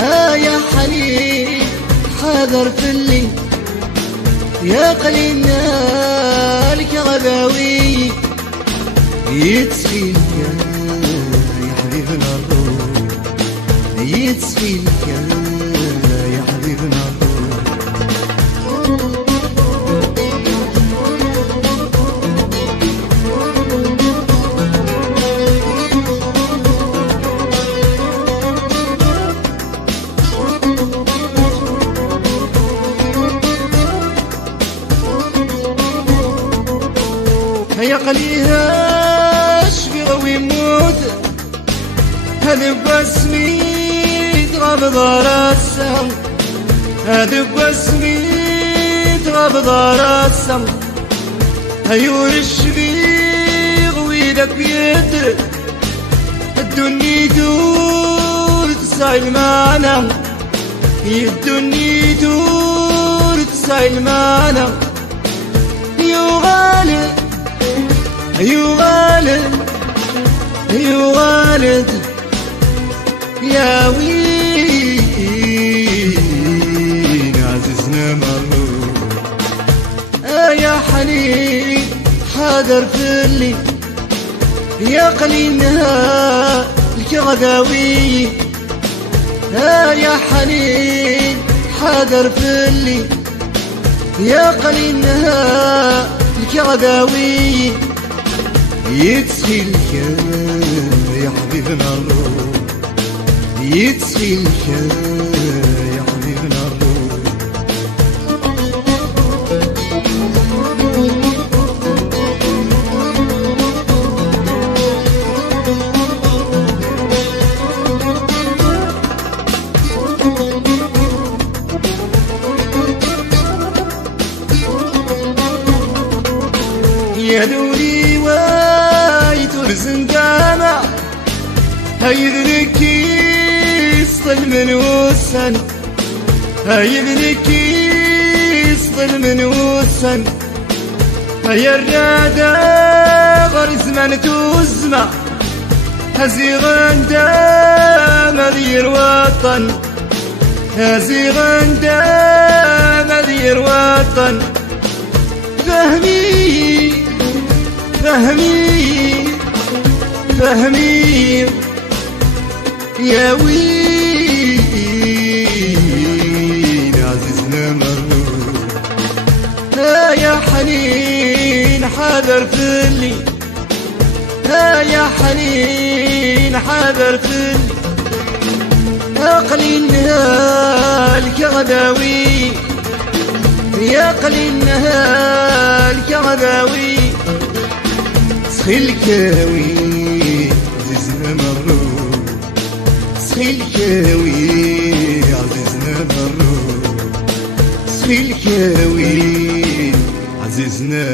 يا حنين حاضر في اللي يا قليلنا لك غباوي يتسفيلك يا حبيبنا الروح يتسفيلك يا حبيبنا الروح هيا قليها شبيغ ويموت هذا باسمي تغاب دار السم هذا باسمي تغاب دار السم هيور الشبيغ ويدك بيد الدنيا دور تسايل معنا الدنيا دور تسايل معنا يا غالب يا غالب يا غالب يا وين عزيزنا مرور يا حنين حاضر في اللي يا قليلها لك غداوي يا حنين حاضر في اللي يا قليلها لك غداوي يتسفيلك يا حبيبنا الروح يتسفيلك يا حبيبنا الروح يا دوري وايت ورزنقانا هيدنك يسطل من وسن هيدنك يسطل من وسن هيا الرادة غرز من تزمع هزيغن دام ذير وطن هزيغن دام ذير وطن فهمي فهمي فهمي يا وين عزيزنا مرور يا حنين حاضر في اللي يا حنين حاضر في اللي قليلها لك غداوي يا قليلها لك غداوي سخيلكاوي عزيزنا مرور سخيلكاوي عزيزنا مرور سخيلكاوي عزيزنا